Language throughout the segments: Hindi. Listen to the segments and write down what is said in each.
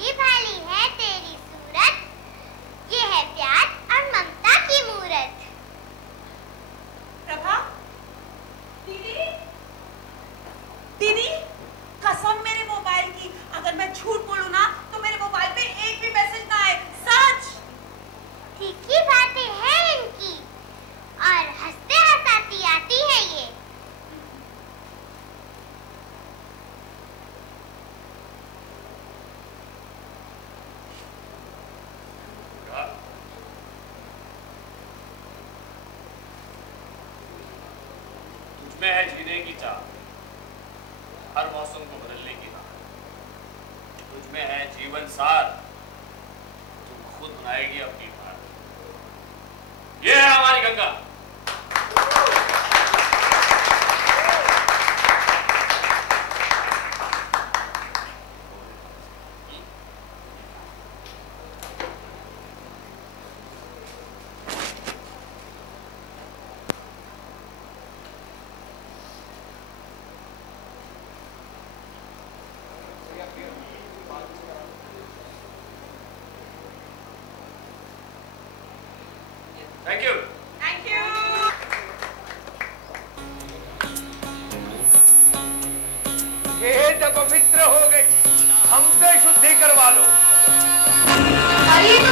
भली भाली है तेरी सूरत, ये है प्यार और ममता की मूरत। प्रभा, दीदी, दीदी, कसम मेरे मोबाइल की, अगर मैं झूठ बोलूं ना तो मेरे मोबाइल पे एक भी मैसेज ना आए, सच। तीखी बातें हैं इनकी और हंसते हंसाती आती है ये। तुझमें है जीने की चाह, हर मौसम को बदलने की राह। तुझमें है जीवन सार, तुम खुद बनाएगी अपनी बात। ये है हमारी Ganga. Thank you. Thank you. ये जब पवित्र हो गई, हमसे शुद्धि करवा लो। अरे तो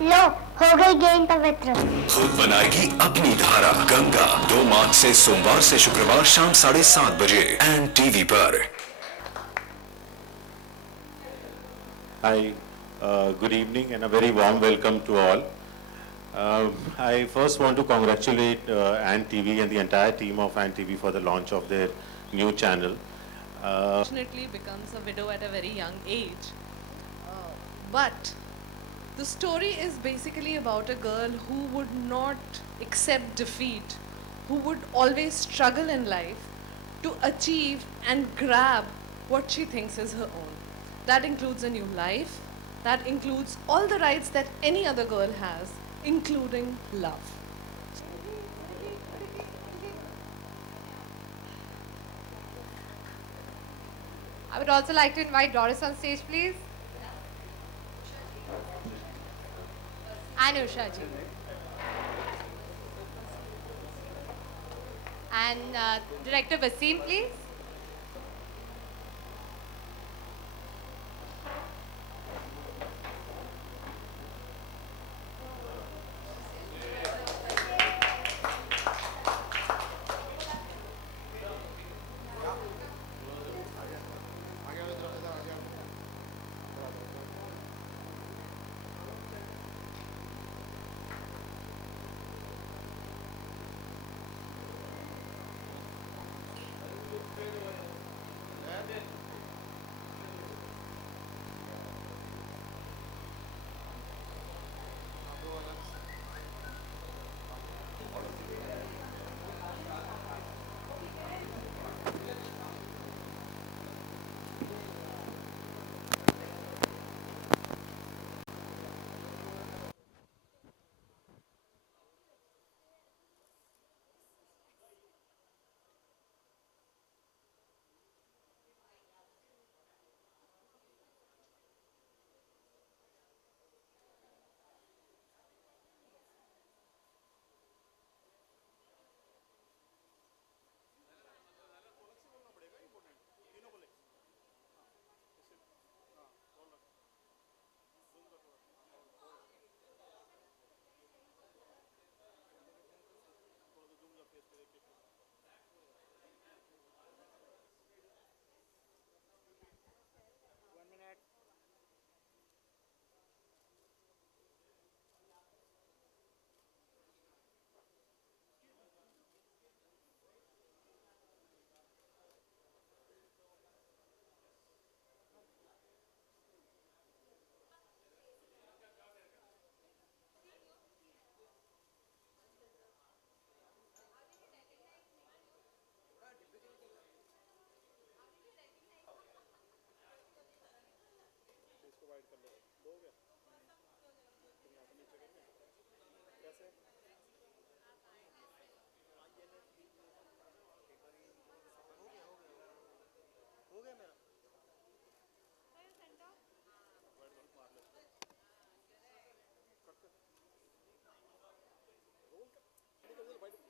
लो, हो गई गेंद पवित्र। खुद बनाएगी अपनी धारा। गंगा 2 मार्च से सोमवार से शुक्रवार शाम 7:30 बजे एंड टीवी पर। Hi, good evening and a very warm welcome to all. I first want to congratulate Ant TV and the entire team of Ant TV for the launch of their new channel. Unfortunately becomes a widow at a very young age. But the story is basically about a girl who would not accept defeat, who would always struggle in life to achieve and grab what she thinks is her own. That includes a new life, that includes all the rights that any other girl has, including love. I would also like to invite Doris on stage, please. And Usha ji. And Director Wasim, please.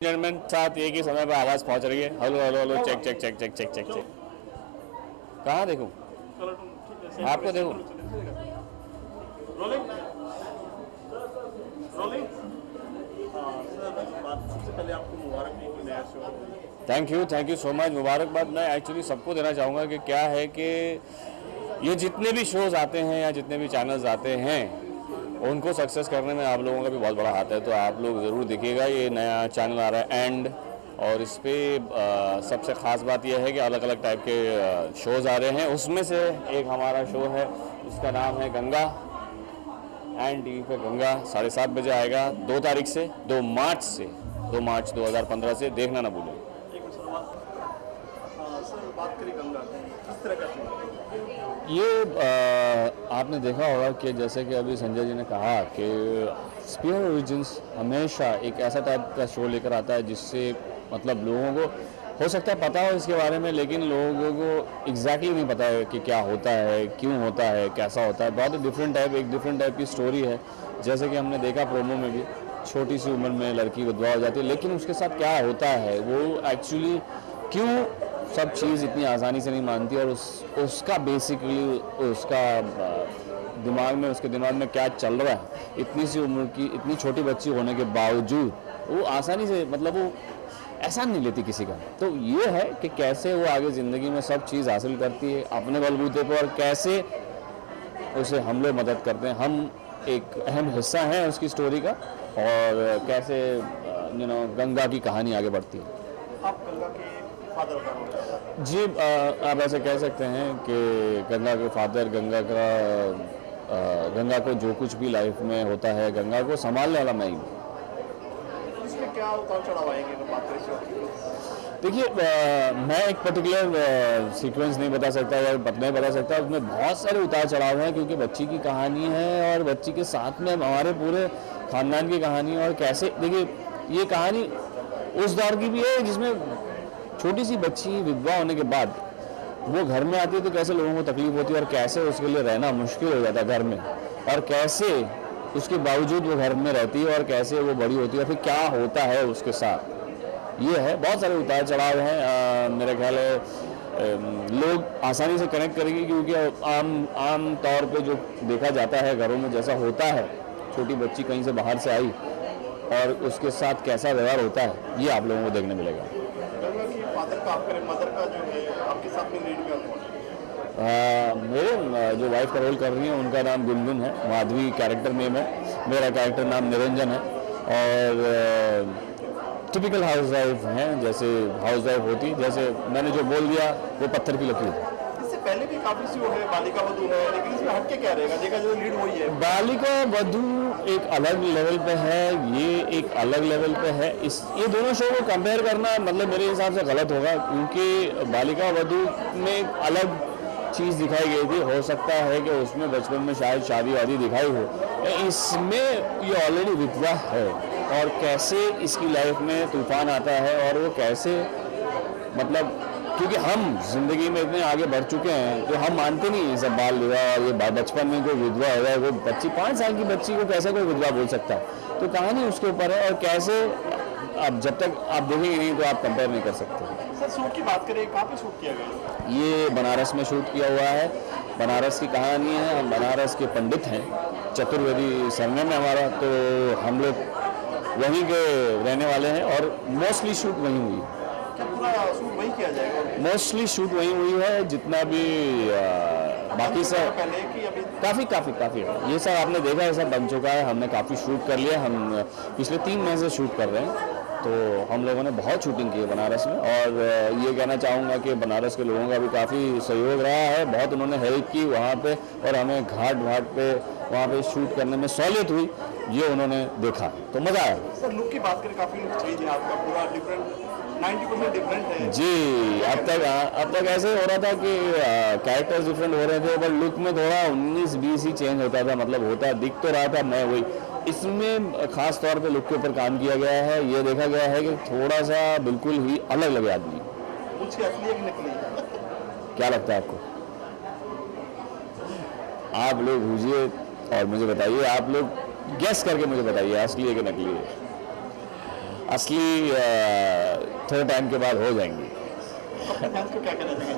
Gentleman साथ एक ही समय पर आवाज पहुंच रही है। Hello hello hello, check check check check check check check. कहाँ देखूं? आपको देखूं? Thank you so much. मुबारकबाद मैं एक्चुअली सबको देना चाहूँगा कि क्या है कि ये जितने भी शोज़ आते हैं या जितने भी चैनल्स आते हैं उनको सक्सेस करने में आप लोगों का भी बहुत बड़ा हाथ है। तो आप लोग ज़रूर देखिएगा, ये नया चैनल आ रहा है एंड, और इस पर सबसे ख़ास बात यह है कि अलग अलग टाइप के शोज़ आ रहे हैं। उसमें से एक हमारा शो है, उसका नाम है गंगा। एंड टीवी पे गंगा 7:30 बजे आएगा 2 तारीख से, 2 मार्च 2015 से। देखना ना भूलें। बात करें गंगा, किस तरह का ये आपने देखा होगा कि जैसे कि अभी संजय जी ने कहा कि स्पीयर ओरिजिन्स हमेशा एक ऐसा टाइप का शो लेकर आता है जिससे मतलब लोगों को हो सकता है पता हो इसके बारे में, लेकिन लोगों को एग्जैक्टली नहीं पता है कि क्या होता है, क्यों होता है, कैसा होता है। बहुत एक डिफरेंट टाइप की स्टोरी है। जैसे कि हमने देखा प्रोमो में भी, छोटी सी उम्र में लड़की विधवा हो जाती है, लेकिन उसके साथ क्या होता है, वो एक्चुअली क्यों सब चीज़ इतनी आसानी से नहीं मानती, और उसका बेसिकली उसका उसके दिमाग में क्या चल रहा है, इतनी सी उम्र की इतनी छोटी बच्ची होने के बावजूद वो आसानी से मतलब वो एहसान नहीं लेती किसी का। तो ये है कि कैसे वो आगे ज़िंदगी में सब चीज़ हासिल करती है अपने बलबूते पर, और कैसे उसे हम लोग मदद करते हैं। हम एक अहम हिस्सा हैं उसकी स्टोरी का, और कैसे गंगा की कहानी आगे बढ़ती है। आप गंगा के फादर का जी, आप ऐसे कह सकते हैं कि गंगा के फादर, गंगा को जो कुछ भी लाइफ में होता है, गंगा को संभालने वाला मैं ही हूँ। इसमें क्या उतार चढ़ाव आएंगे बात करें? देखिए, मैं एक पर्टिकुलर सीक्वेंस नहीं बता सकता या नहीं बता सकता, उसमें बहुत सारे उतार चढ़ाव हैं, क्योंकि बच्ची की कहानी है और बच्ची के साथ में हमारे पूरे ख़ानदान की कहानी है। और कैसे, देखिए, ये कहानी उस दौर की भी है जिसमें छोटी सी बच्ची विधवा होने के बाद वो घर में आती है तो कैसे लोगों को तकलीफ होती है, और कैसे उसके लिए रहना मुश्किल हो जाता है घर में, और कैसे उसके बावजूद वो घर में रहती है, और कैसे वो बड़ी होती है, फिर क्या होता है उसके साथ। ये है, बहुत सारे उतार चढ़ाव हैं। मेरे ख्याल है लोग आसानी से कनेक्ट करेंगे, क्योंकि आम तौर पे जो देखा जाता है घरों में जैसा होता है, छोटी बच्ची कहीं से बाहर से आई और उसके साथ कैसा व्यवहार होता है, ये आप लोगों को देखने मिलेगा। गंगा की फादर का, आपके मदर का जो है आपके साथ में लीड में मेरे जो वाइफ का रोल कर रही हैं उनका नाम गुनगुन है, माधवी कैरेक्टर नेम है, मेरा कैरेक्टर नाम निरंजन है। और टिपिकल हाउस वाइफ हैं, जैसे हाउस वाइफ होती, जैसे मैंने जो बोल दिया वो पत्थर की लकीर। इससे पहले भी काफी सी वो है, बालिका वधू है, लेकिन इसमें हटके क्या रहेगा? देखा जो लीड वही है। बालिका वधू एक अलग लेवल पे है, ये एक अलग लेवल पे है। ये दोनों शो को कंपेयर करना मतलब मेरे हिसाब से गलत होगा, क्योंकि बालिका वधू में एक अलग चीज़ दिखाई गई थी। हो सकता है कि उसमें बचपन में शायद शादी वादी दिखाई हो, इसमें ये ऑलरेडी विधवा है, और कैसे इसकी लाइफ में तूफान आता है, और वो कैसे मतलब, क्योंकि हम जिंदगी में इतने आगे बढ़ चुके हैं तो हम मानते नहीं हैं सब बाल विवाह, और ये बचपन में कोई विधवा हो जाए, वो बच्ची 5 साल की बच्ची को कैसे कोई विधवा बोल सकता है। तो कहानी उसके ऊपर है, और कैसे अब जब तक आप देखेंगे नहीं तो आप कंपेयर नहीं कर सकते। सर शूट की बात करें, कहाँ पे शूट किया गया? ये बनारस में शूट किया हुआ है। बनारस की कहानी है, हम बनारस के पंडित हैं, चतुर्वेदी सरनेम है हमारा, तो हम लोग वहीं के रहने वाले हैं, और मोस्टली शूट वहीं हुई है। क्या पूरा शूट वहीं किया जाएगा? मोस्टली शूट वहीं हुई है, जितना भी बाकी सब पहले कि अभी काफ़ी है। ये सब आपने देखा है, सब बन चुका है, हमने काफ़ी शूट कर लिया। हम पिछले 3 महीने से शूट कर रहे हैं, तो हम लोगों ने बहुत शूटिंग की है बनारस में। और ये कहना चाहूँगा कि बनारस के लोगों का भी काफ़ी सहयोग रहा है, बहुत उन्होंने हेल्प की वहाँ पे, और हमें घाट पे वहाँ पे शूट करने में सहूलियत हुई, ये उन्होंने देखा, तो मज़ा आया। सर लुक की बात करें, काफ़ी लुक चेंज है आपका, पूरा डिफरेंट 90% डिफरेंट है। जी, अब तक ऐसे हो रहा था कि कैरेक्टर्स डिफरेंट हो रहे थे, बट लुक में थोड़ा 19-20 ही चेंज होता था, मतलब होता दिख तो रहा था मैं वही। इसमें खास तौर पे लुक के ऊपर काम किया गया है, ये देखा गया है कि थोड़ा सा बिल्कुल ही अलग लगे आदमी। मुझे असली है कि नकली? क्या लगता है आपको? आप लोग बूझिए और मुझे बताइए, आप लोग गेस करके मुझे बताइए असली है कि नकली है। असली थोड़े टाइम के बाद हो जाएंगी। को क्या कहना चाहिए?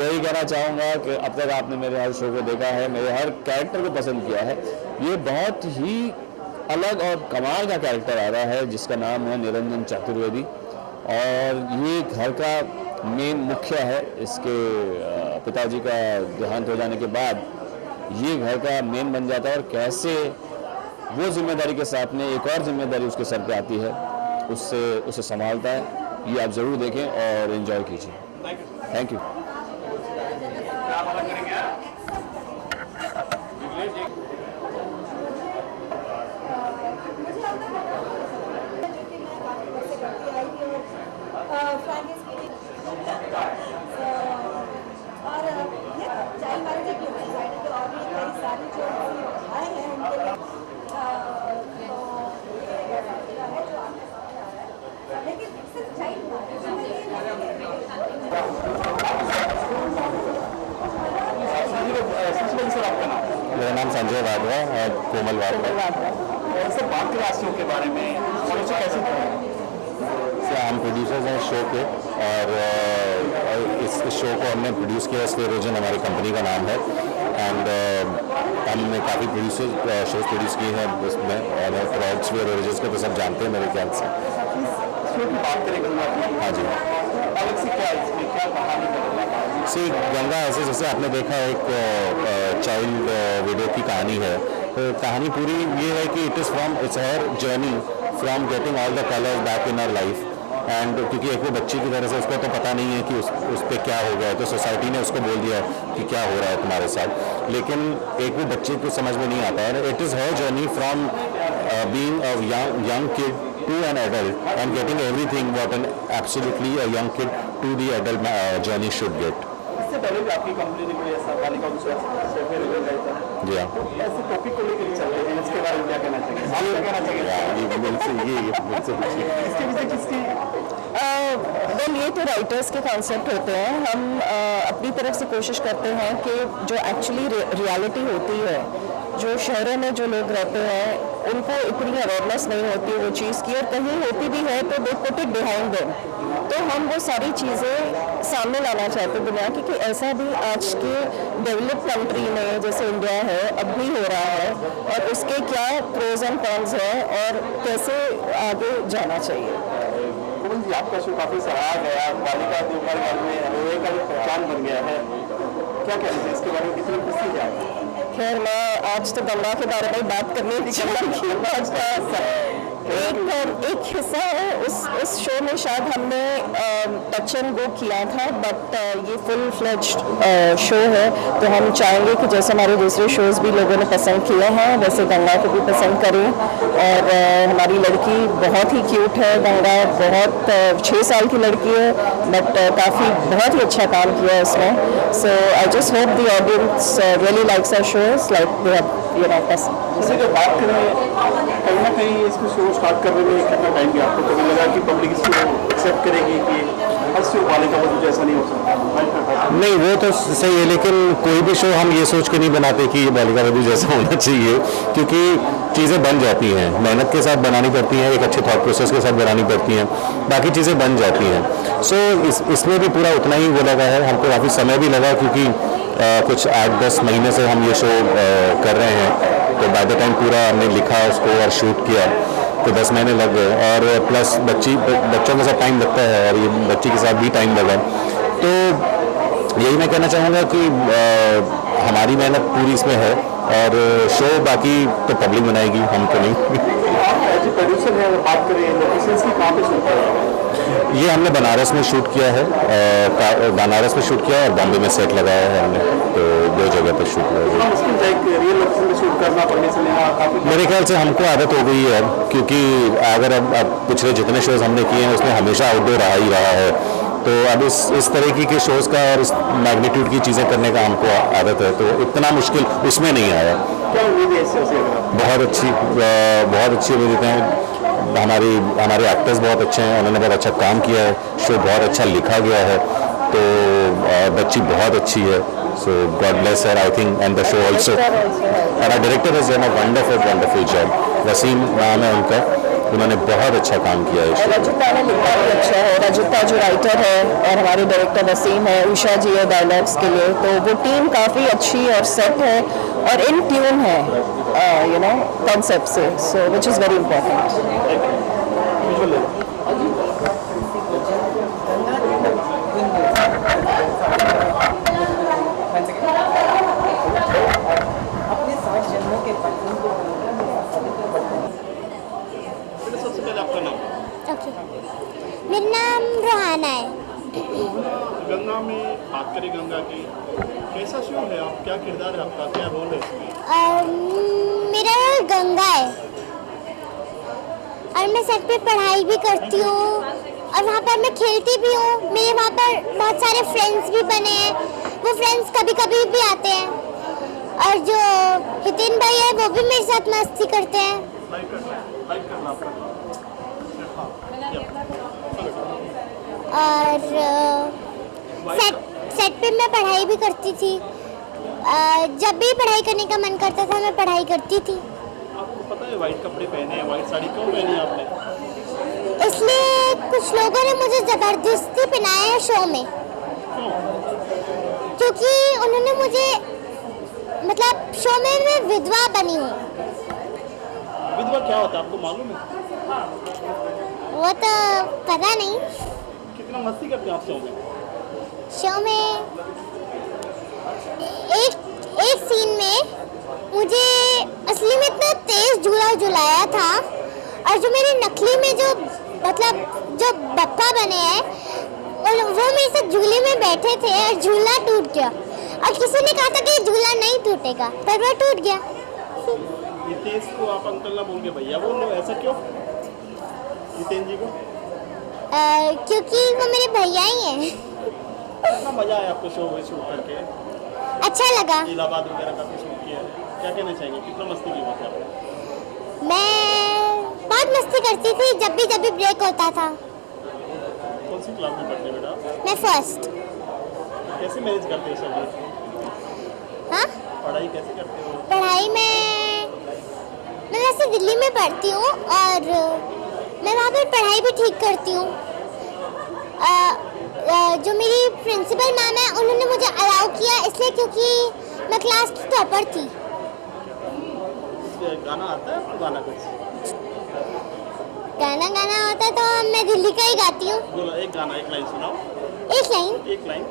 यही कहना चाहूँगा कि अब तक आपने मेरे हर शो को देखा है, मेरे हर कैरेक्टर को पसंद किया है। ये बहुत ही अलग और कमाल का कैरेक्टर आ रहा है जिसका नाम है निरंजन चतुर्वेदी, और ये घर का मेन मुखिया है। इसके पिताजी का देहांत हो जाने के बाद ये घर का मेन बन जाता है, और कैसे वो जिम्मेदारी के साथ में एक और जिम्मेदारी उसके सर पे आती है, उसे संभालता है। ये आप ज़रूर देखें और एंजॉय कीजिए। Thank you. मेरा नाम संजय वाधवा और कोमल वाधवा। सर बात करें आज शो के बारे में, और उसे कैसे हम प्रोड्यूसर्स हैं शो के, और इस शो को हमने प्रोड्यूस किया, स्फेरोजन हमारी कंपनी का नाम है। एंड हमने काफ़ी शोज प्रोड्यूस किए हैं उसमें, और स्फेरोजन को तो सब जानते हैं मेरे ख्याल से। शो की बात करें गंगा? हाँ जी। अलग से क्या इसमें क्या कहानी है? सी गंगा ऐसे जैसे आपने देखा एक चाइल्ड वीडियो की कहानी है, तो कहानी पूरी ये है कि it's her journey from getting all the colours back in our life. And क्योंकि एक वो बच्ची की तरह से उसको तो पता नहीं है कि उस पर क्या हो गया, तो सोसाइटी ने उसको बोल दिया कि क्या हो रहा है तुम्हारे साथ, लेकिन एक वो बच्चे को समझ में नहीं आता है। It is her journey from being a young kid to an adult and getting everything what an absolutely a young kid to the adult journey should get. इससे पहले भी आपकी कंपनी ने कोई ऐसा बालिका जी हाँ, ऐसे टॉपिक को लेकर चल रहे हैं, इसके बारे में क्या कहना चाहिए? आप क्या कहना चाहिए? इसके पीछे किसकी? ये तो राइटर्स के कॉन्सेप्ट होते हैं। हम अपनी तरफ से कोशिश करते हैं कि जो एक्चुअली रियलिटी होती है, जो शहरों में जो लोग रहते हैं उनको इतनी अवेयरनेस नहीं होती वो चीज़ की, और कहीं होती भी है तो they put it behind them. तो हम वो सारी चीज़ें सामने लाना चाहते हैं दुनिया की, कि ऐसा भी आज के डेवलप कंट्री में जैसे इंडिया है अब भी हो रहा है, और उसके क्या प्रोज एंड कॉन्स हैं और कैसे आगे जाना चाहिए। मोहन जी, आपका शो काफी सराहा गया, बालिका दोपहर घर में रोए का भी पहचान बन गया है, क्या कहना चाहिए इसके बारे में? कितनी खुशी है? खैर मैं आज तो गंगा के बारे में बात करने चाहूँगी। एक हिस्सा है उस शो में शायद हमने टच एंड गो किया था, बट ये फुल फ्लेज्ड शो है, तो हम चाहेंगे कि जैसे हमारे दूसरे शोज भी लोगों ने पसंद किए हैं वैसे गंगा को भी पसंद करें। और हमारी लड़की बहुत ही क्यूट है, गंगा बहुत 6 साल की लड़की है, बट बहुत ही अच्छा काम किया है उसने। So I just hope the audience really likes our shows like they have जैसे कि बात करें कहीं ना कहीं इसको शो स्टार्ट करने में कितना टाइम गया आपको? कभी लगा कि पब्लिक इसको एक्सेप्ट करेगी कि हर शो बालिका वधू जैसा नहीं हो सकता? नहीं, वो तो सही है, लेकिन कोई भी शो हम ये सोच के नहीं बनाते कि ये बालिका वधू जैसा होना चाहिए, क्योंकि चीज़ें बन जाती हैं, मेहनत के साथ बनानी पड़ती हैं, एक अच्छे थॉट प्रोसेस के साथ बनानी पड़ती हैं, बाकी चीज़ें बन जाती हैं। सो इसमें भी पूरा उतना ही वो लगा है, हमको काफ़ी समय भी लगा, क्योंकि कुछ 8-10 महीने से हम ये शो कर रहे हैं, तो बाय द टाइम पूरा हमने लिखा उसको और शूट किया तो 10 महीने लग गए, और प्लस बच्चों के साथ टाइम लगता है, और ये बच्ची के साथ भी टाइम लगा। तो यही मैं कहना चाहूँगा कि हमारी मेहनत पूरी इसमें है, और शो बाकी तो पब्लिक बनाएगी, हम तो नहीं। प्रोड्यूसर है, अगर बात करें लोकेशंस की, कहाँ पे शूट कर रहे हैं? ये हमने बनारस में शूट किया है, बनारस में शूट किया है और बॉम्बे में सेट लगाया है हमने, तो 2 जगह पर शूट किया है। रियल लोकेशन पे शूट करना पड़ने से काफी मेरे ख्याल से हमको आदत हो गई है, क्योंकि अगर अब पिछले जितने शोज़ हमने किए हैं उसमें हमेशा आउटडोर आ ही रहा है, तो अब इस तरीके के शोज़ का और इस मैग्नीट्यूड की चीज़ें करने का हमको आदत है, तो इतना मुश्किल उसमें नहीं आया। क्या उम्मीद है इससे? बहुत अच्छी उम्मीदें हैं। हमारे एक्टर्स बहुत अच्छे हैं, उन्होंने बहुत अच्छा काम किया है, शो बहुत अच्छा लिखा गया है, तो बच्ची बहुत अच्छी है, so god bless her I think, and the show also, and our director has done a wonderful job. Wasim नाम है उनका, उन्होंने बहुत अच्छा काम किया है। रजिता ने लिखा भी अच्छा है, रजिता जो राइटर है और हमारे डायरेक्टर वसीम है, उषा जी है डायलॉग्स के लिए, तो वो टीम काफ़ी अच्छी और सेट है और इन ट्यून है कॉन्सेप्ट से, सो विच इज़ वेरी इंपॉर्टेंट। सबसे पहले आपका नाम? ओके, मेरा नाम रोहाना है। गंगा में बात करें, गंगा की कैसा शो है, आप क्या किरदार है आपका, क्या रोल है इसमें? मेरा रोल गंगा है और मैं सेट पे पढ़ाई भी करती हूँ और वहाँ पर मैं खेलती भी हूँ। मेरे वहाँ पर बहुत सारे फ्रेंड्स भी बने हैं, वो फ्रेंड्स कभी कभी भी आते हैं और जो हितिन भाई है वो भी मेरे साथ मस्ती करते हैं। और सेट पे मैं पढ़ाई भी करती थी, जब भी पढ़ाई करने का मन करता था मैं पढ़ाई करती थी। आपको पता है वाइट कपड़े पहने हैं, वाइट साड़ी क्यों पहनी है आपने? इसलिए कुछ लोगों ने मुझे जबरदस्ती पहनाया है शो में, क्योंकि उन्होंने मुझे मतलब शो में मैं विधवा बनी हूँ। विधवा क्या होता है आपको मालूम है? वो तो पता नहीं। कितना मस्ती करते हैं आप शो में एक सीन में मुझे असली में इतना तेज झूला झुलाया था और जो मेरे नकली में जो बप्पा बने हैं और वो मेरे साथ झूले में बैठे थे और झूला टूट गया और किसी ने कहा था कि झूला नहीं टूटेगा, पर वो टूट गया। हितेश को आप अंकल ना बोल के भैया बोल लो, ऐसा क्यों? हितेश जी को क्योंकि वो मेरे भैया ही हैं। कितना मजा आया आपको शो में शूट करके? अच्छा लगा। इलाहाबाद वगैरह का शूट किया है, क्या कहना चाहेंगे, कितना मस्ती की बात है आपने? मैं बहुत मस्ती करती थी जब भी ब्रेक होता था। कौन सी क्लास में पढ़ते बेटा? मैं फर्स्ट। कैसे मैनेज करते हो सब? हाँ? पढ़ाई कैसे करते हो? पढ़ाई मैं वैसे दिल्ली में पढ़ती हूँ और मैं वहाँ पर पढ़ाई भी ठीक करती हूँ। जो मेरी प्रिंसिपल मैम है उन्होंने मुझे अलाउ किया इसलिए क्योंकि मैं क्लास की टॉपर थी। गाना आता है आपको? गाना कुछ गाना होता है तो मैं दिल्ली का ही गाती हूँ। बोलो एक गाना, एक लाइन सुनाओ। एक लाइन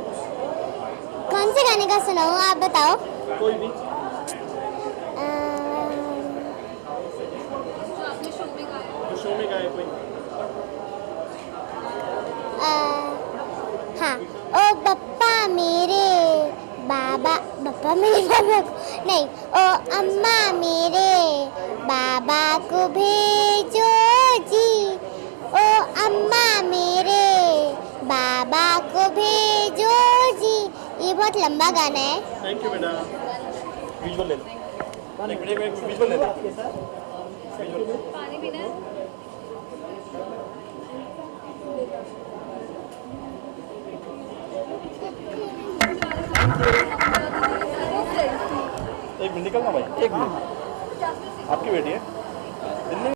कौन से गाने का सुनाऊँ आप बताओ? कोई भी। शो में गाए कोई? हाँ, ओ बप्पा मेरे बाबा नहीं, ओ अम्मा मेरे बाबा को भेजो जी, ओ अम्मा मेरे बाबा को भेजो जी। ये बहुत लंबा गाना है। थैंक यू बेटा। विजुअल ले लो, एक विजुअल ले लो। पानी पीना है? एक मिनट निकलना भाई, एक मिनट। आपकी बेटी है दिल्ली